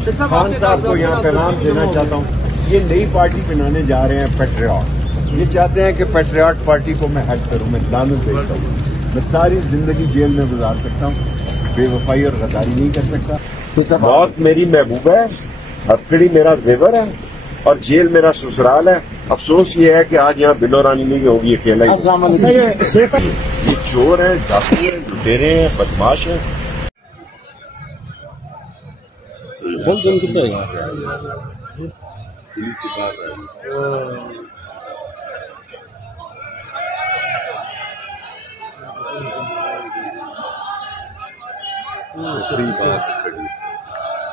खान साहब को यहाँ पैगाम देना चाहता हूँ, ये नई पार्टी बनाने जा रहे हैं पेट्रियाट। ये चाहते हैं कि पेट्रियाट पार्टी को मैं हेल्प करूँ, मैं लानत देता हूँ। मैं सारी जिंदगी जेल में गुजार सकता हूँ, बेवफाई और गद्दारी नहीं कर सकता। मौत मेरी महबूबा है, हथकड़ी मेरा जेवर है और जेल मेरा ससुराल है। अफसोस ये है कि आज यहाँ बिलो रानी नहीं होगी, अकेला ही। ये चोर है, डाकू है, लुटेरे हैं, बदमाश है।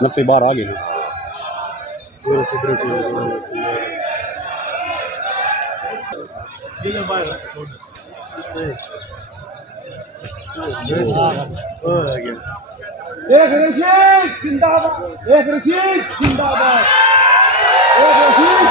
नफे बाहर आ गए एक रशीद जिंदाबाद, एक रशीद जिंदाबाद, एक रशीद।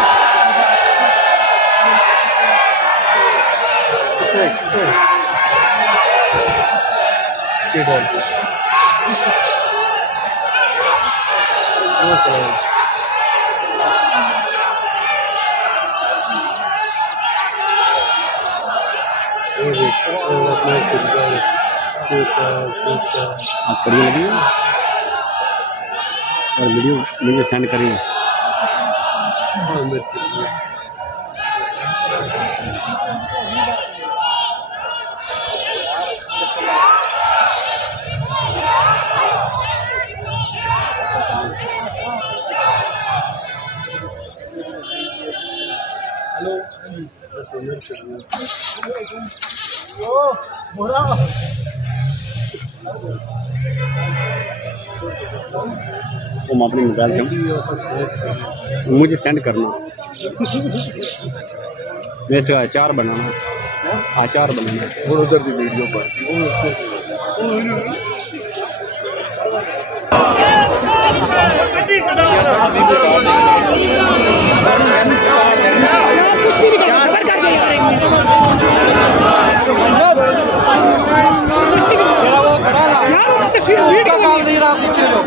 आप करिए लगी और वीडियो मुझे सेंड करिए। तुम अपने मोबाइल से मुझे सेंड करना। मैं इसका अचार बनाना, अचार बनाना और उधर की वीडियो पर काम नहीं रहा पीछे लोग।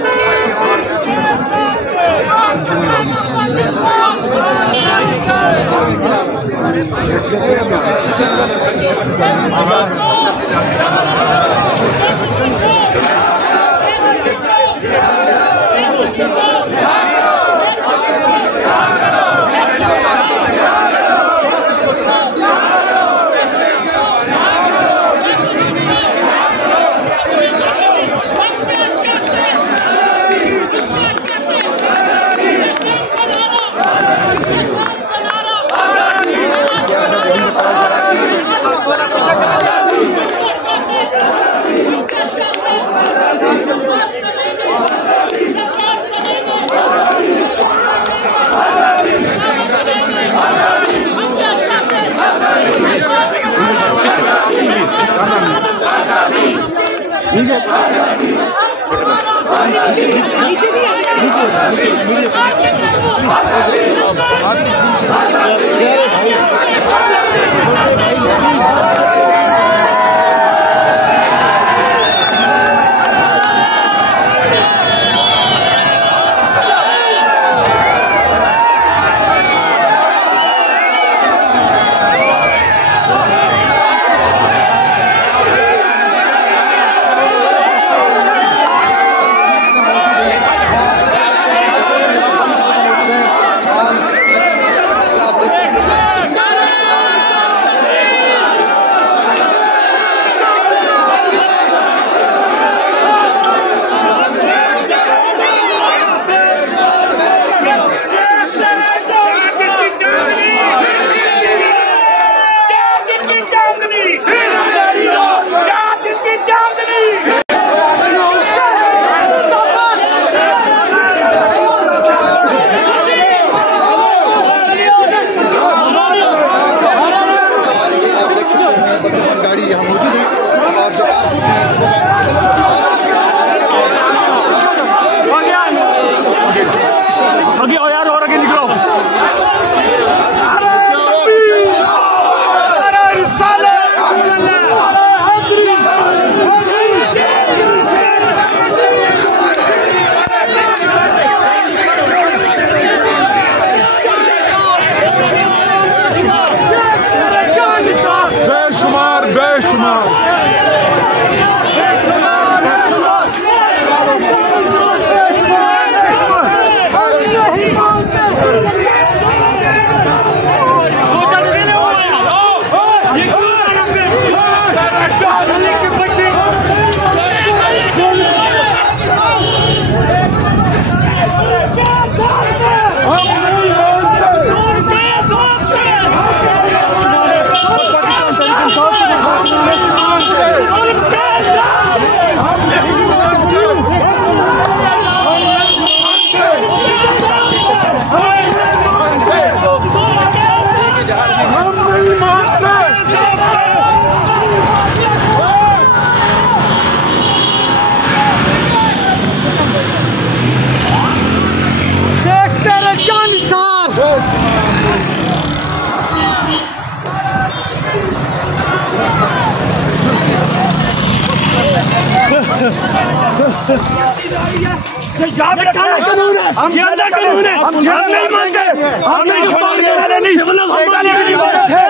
याद रखना कानून है, हम ज्यादा कानून है, हम नहीं मानते, हम नहीं छोड़ने वाले नहीं, हम वाले भी नहीं मानते हैं।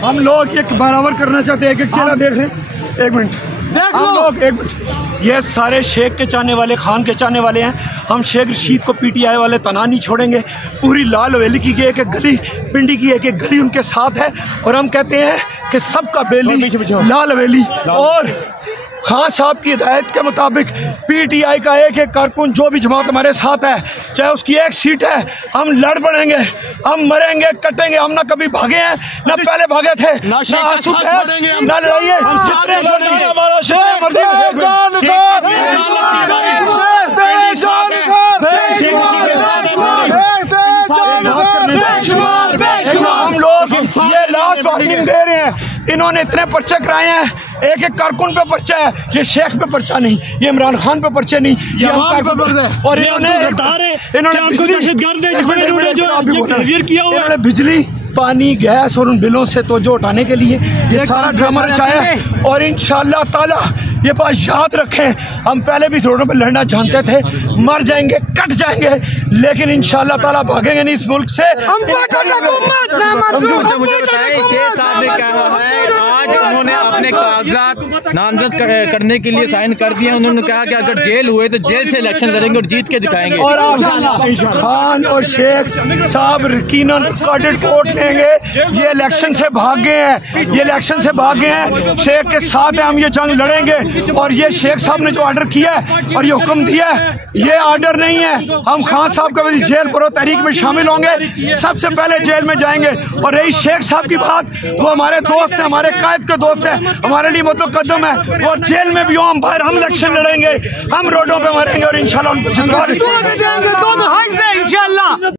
हम लोग एक बराबर करना चाहते हैं। एक चेहरा देख रहे हैं, एक मिनट हम लोग एक मिनट। ये सारे शेख के चाहने वाले, खान के चाहने वाले हैं। हम शेख रशीद को पीटीआई वाले तना नहीं छोड़ेंगे। पूरी लाल हवेली की एक एक गली, पिंडी की एक एक गली उनके साथ है। और हम कहते हैं कि सबका बेली लाल हवेली। और खान साहब की हिदायत के मुताबिक पीटीआई का एक एक कारकुन जो भी जमात हमारे साथ है, चाहे उसकी एक सीट है, हम लड़ पड़ेंगे, हम मरेंगे, कटेंगे। हम ना कभी भागे हैं, ना पहले भागे थे, ना आंसू है, ना लड़ाइए। हम लोग ये लास्ट वार्निंग दे रहे हैं। इन्होंने इतने पर्चे कराए हैं, एक एक कारकुन पे पर्चा है, ये शेख पे पर्चा नहीं, ये इमरान खान पे पर्चे नहीं, ये हम कारकुन। और इन्होंने बिजली, पानी, गैस और उन बिलों से तवज्जो उठाने के लिए ये सारा ड्रामा रचाया है। और इंशाअल्लाह ताला ये बात याद रखें, हम पहले भी रोडों पर लड़ना जानते थे, मर जाएंगे, कट जाएंगे, लेकिन इंशाअल्लाह ताला भागेंगे नहीं इस मुल्क से। मुझे बताएं, शेख साहब ने कहा है आज उन्होंने अपने कागजात नामजद करने के लिए साइन कर दिए। उन्होंने कहा कि अगर जेल हुए तो जेल से इलेक्शन लड़ेंगे और जीत के दिखाएंगे। और खान और शेख साहब यकीनन रिकॉर्डेड वोट लेंगे। ये इलेक्शन से भाग गए हैं, ये इलेक्शन से भाग गए हैं, शेख के साथ है, हम ये जंग लड़ेंगे। और ये शेख साहब ने जो ऑर्डर किया है और ये हुक्म दिया है, ये ऑर्डर नहीं है। हम खान साहब का जेल पर तहरीक में शामिल होंगे, सबसे पहले जेल में जाएंगे। और रही शेख साहब की बात, वो हमारे दोस्त है, हमारे कायद के दोस्त है, हमारे लिए मुतकद्दम है। वो जेल में भी हो, हम बाहर, हम इलेक्शन लड़ेंगे, हम रोडों पे मरेंगे और इंशाल्लाह उनको जितवा देंगे।